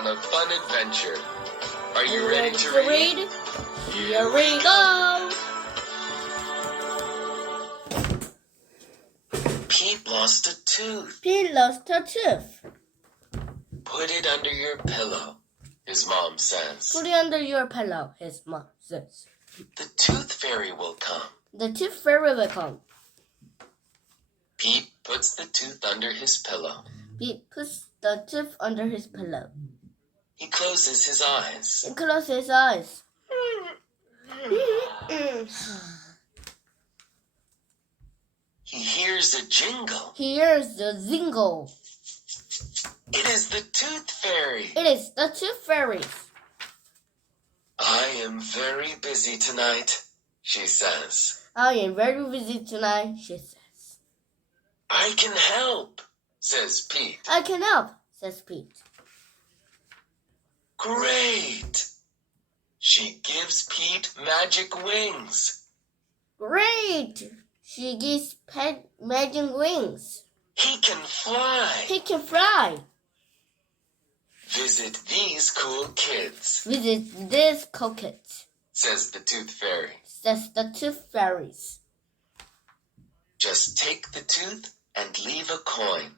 on a fun adventure. Are you ready to read? Here we go! Pete lost a tooth. Pete lost a tooth. Put it under your pillow, his mom says. Put it under your pillow, his mom says. The tooth fairy will come. The tooth fairy will come. Pete puts the tooth under his pillow. Pete puts the tooth under his pillow. He closes his eyes. He closes his eyes. He hears a jingle. He hears the jingle. It is the tooth fairy. It is the tooth fairy. I am very busy tonight, she says. I am very busy tonight, she says. I can help, says Pete. I can help, says Pete. Great! She gives Pete magic wings. Great! She gives Pete magic wings. He can fly. He can fly. Visit these cool kids. Visit this coquette, says the tooth fairy. says the tooth fairies. Just take the tooth and leave a coin,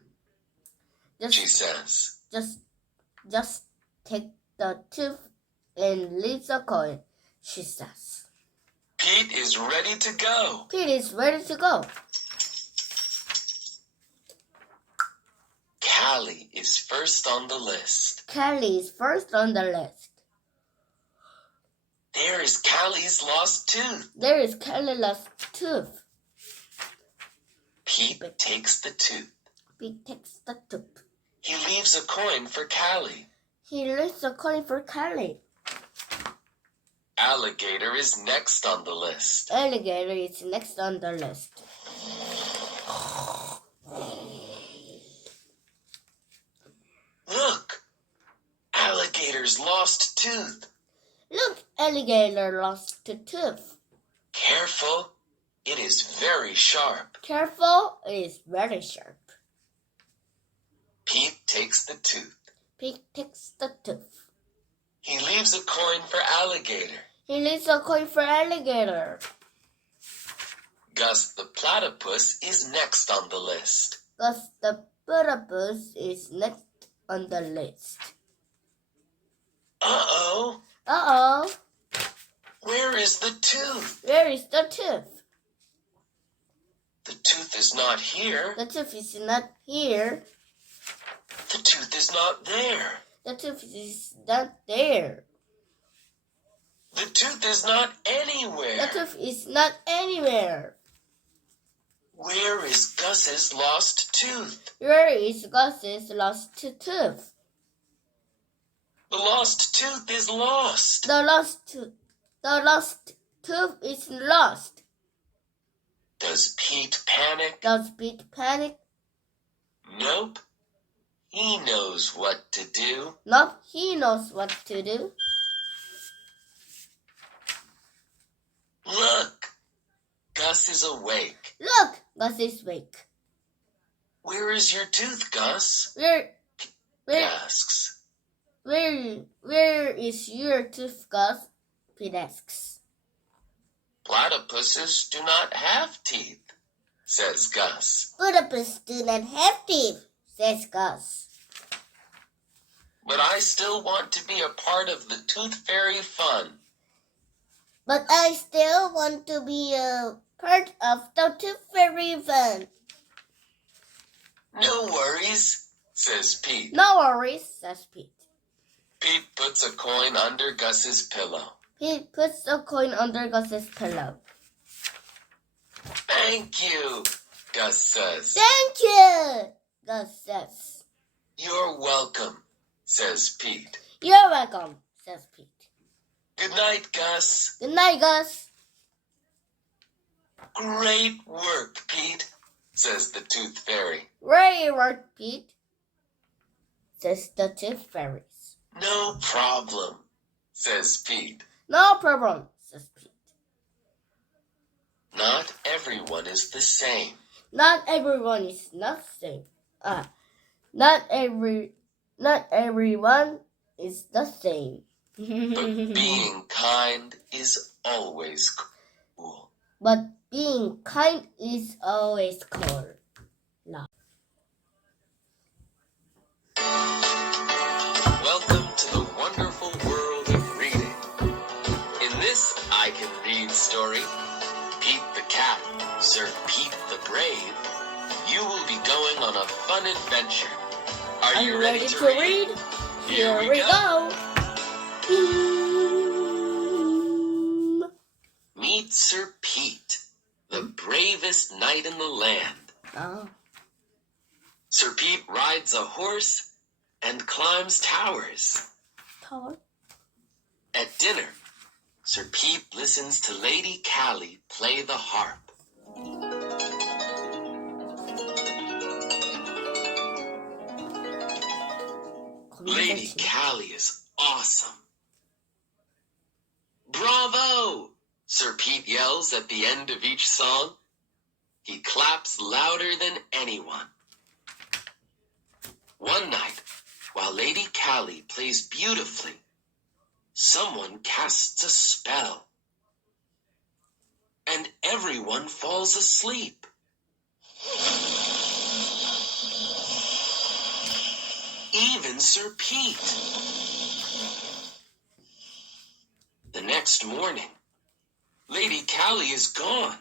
she says. Just take the tooth and leave the coin, she says. Pete is ready to go. Pete is ready to go. Callie is first on the list. Callie is first on the list. There is Callie's lost tooth. There is Callie's lost tooth. Pete takes the tooth. Pete takes the tooth. He leaves a coin for Callie. He leaves a coin for Callie. Alligator is next on the list. Alligator is next on the list. Look! Alligator's lost tooth. Look, alligator lost a tooth. Careful, it is very sharp. Careful, it is very sharp. Pete takes the tooth. Pete takes the tooth. He leaves a coin for Alligator. He leaves a coin for alligator. Gus the platypus is next on the list. Gus the platypus is next on the list. Uh-oh. Uh-oh. Where is the tooth? Where is the tooth? The tooth is not here. The tooth is not here. The tooth is not there. The tooth is not there. The tooth is not anywhere. The tooth is not anywhere. Where is Gus's lost tooth? Where is Gus's lost tooth? The lost tooth is lost. The lost tooth is lost. Does Pete panic? Does Pete panic? Nope. He knows what to do. Nope, he knows what to do. Look! Gus is awake. Look, Gus is awake. Where is your tooth, Gus? He asks. Where is your tooth, Gus? Pete asks. Platypuses do not have teeth, says Gus. Platypus do not have teeth, says Gus. But I still want to be a part of the tooth fairy fun. But I still want to be a part of the tooth fairy fun. No worries, says Pete. No worries, says Pete. Pete puts a coin under Gus's pillow. Pete puts a coin under Gus's pillow. Thank you, Gus says. Thank you, Gus says. You're welcome, says Pete. You're welcome, says Pete. Good night, Gus. Good night, Gus. Great work, Pete, says the tooth fairy. Great work, Pete, says the tooth fairies. No problem, says Pete. No problem, says Pete. Not everyone is the same. Not everyone is not the same. Not everyone is the same. But being kind is always cool. But being kind is always cool. Welcome to the wonderful world of reading. In this I Can Read story, Pete the Cat, Sir Pete the Brave, you will be going on a fun adventure. Are you ready to read? Here we go. Meet Sir Pete, the bravest knight in the land. Oh. Sir Pete rides a horse and climbs towers. Tower. At dinner, Sir Pete listens to Lady Callie play the harp. Lady Callie is awesome. Bravo! Sir Pete yells at the end of each song. He claps louder than anyone. One night, while Lady Callie plays beautifully, someone casts a spell, and everyone falls asleep. Even Sir Pete. The next morning, Lady Callie is gone.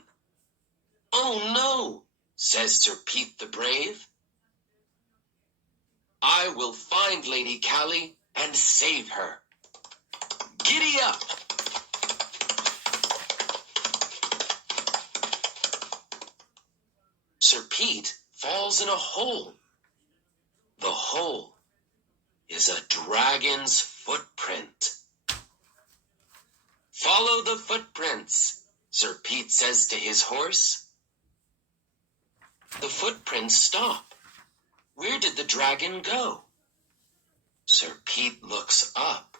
Oh no, says Sir Pete the Brave. I will find Lady Callie and save her. Giddy up! Sir Pete falls in a hole. The hole is a dragon's footprint. Follow the footprints, Sir Pete says to his horse. The footprints stop. Where did the dragon go? Sir Pete looks up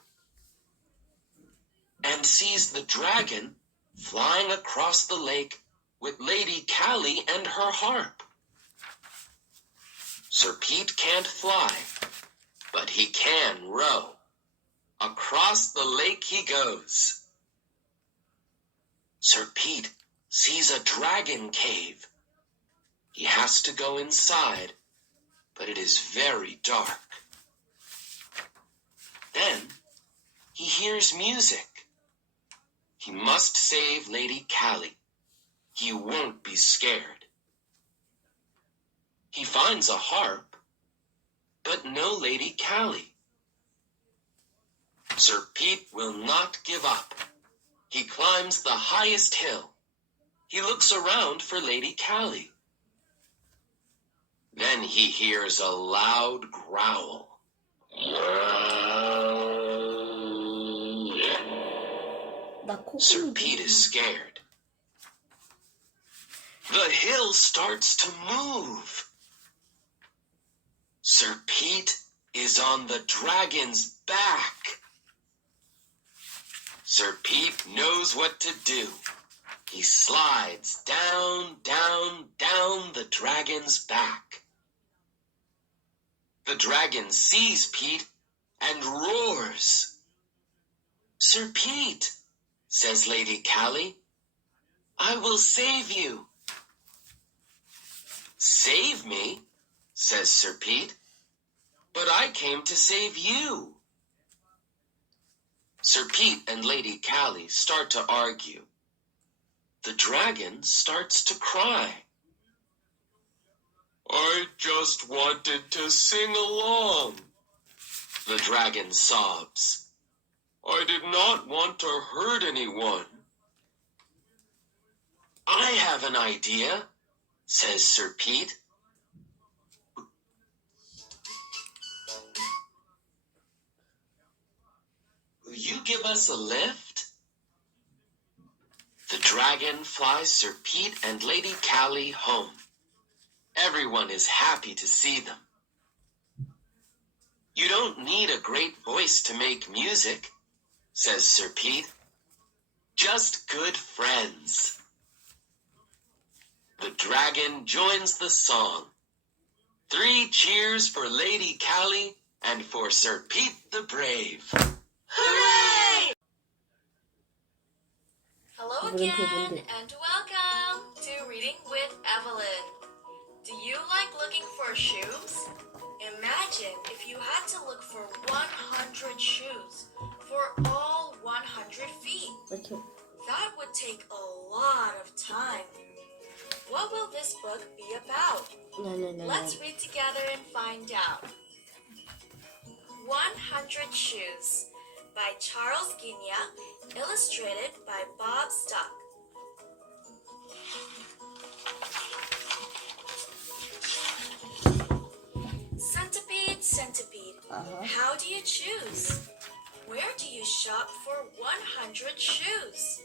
and sees the dragon flying across the lake with Lady Callie and her harp. Sir Pete can't fly, but he can row. Across the lake he goes. Sir Pete sees a dragon cave. He has to go inside, but it is very dark. Then he hears music. He must save Lady Callie. He won't be scared. He finds a harp, but no Lady Callie. Sir Pete will not give up. He climbs the highest hill. He looks around for Lady Callie. Then he hears a loud growl. Sir Pete is scared. The hill starts to move. Sir Pete is on the dragon's back. Sir Pete knows what to do. He slides down, down, down the dragon's back. The dragon sees Pete and roars. Sir Pete, says Lady Callie, I will save you. Save me, says Sir Pete, but I came to save you. Sir Pete and Lady Callie start to argue. The dragon starts to cry. I just wanted to sing along, the dragon sobs. I did not want to hurt anyone. I have an idea, says Sir Pete. Will you give us a lift? The dragon flies Sir Pete and Lady Callie home. Everyone is happy to see them. You don't need a great voice to make music, says Sir Pete. Just good friends. The dragon joins the song. 3 cheers for Lady Callie and for Sir Pete the Brave. Hooray! Hello again and welcome to Reading with Evelyn. Do you like looking for shoes? Imagine if you had to look for 100 shoes for all 100 feet. That would take a lot of time. What will this book be about? Let's read together and find out. 100 Shoes by Charles Guigna, illustrated by Bob Stock. Centipede, centipede, how do you choose? Where do you shop for 100 shoes?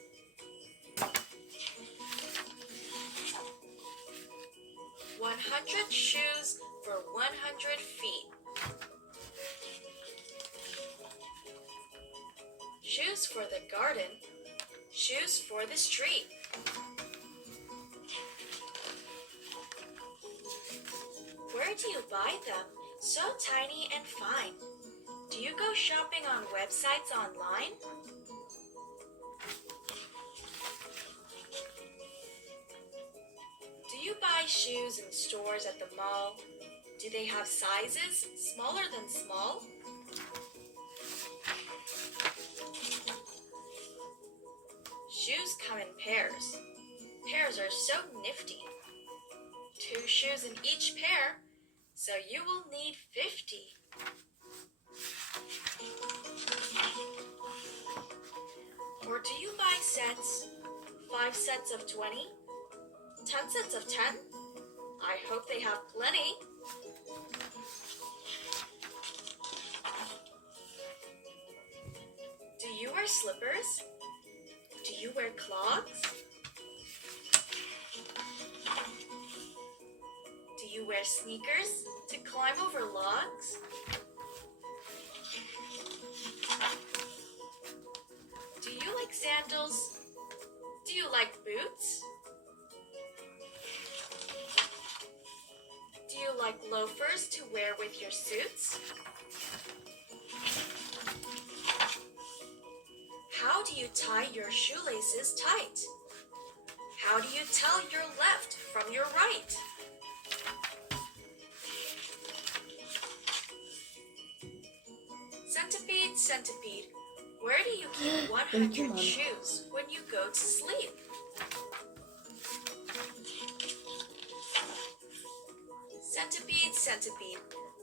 "100 shoes for 100 feet. Shoes for the garden, shoes for the street. Where do you buy them? So tiny and fine. Do you go shopping on websites online? Do you buy shoes in stores at the mall? Do they have sizes smaller than small? Shoes come in pairs. Pairs are so nifty. 2 shoes in each pair, so you will need 50. Or do you buy sets? 5 sets of 20? 10 sets of 10? I hope they have plenty. Do you wear slippers? Do you wear clogs? Do you wear sneakers to climb over logs? Do you like sandals? Do you like boots? Do you like loafers to wear with your suits? How do you tie your shoelaces tight? How do you tell your left from your right? Centipede, centipede, where do you keep 100 shoes when you go to sleep? Centipede, centipede,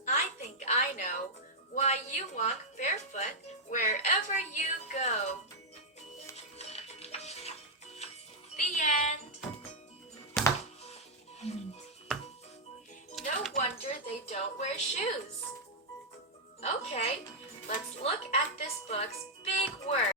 I think I know why you walk barefoot wherever you go. The end. No wonder they don't wear shoes. Okay, let's look at this book's big word.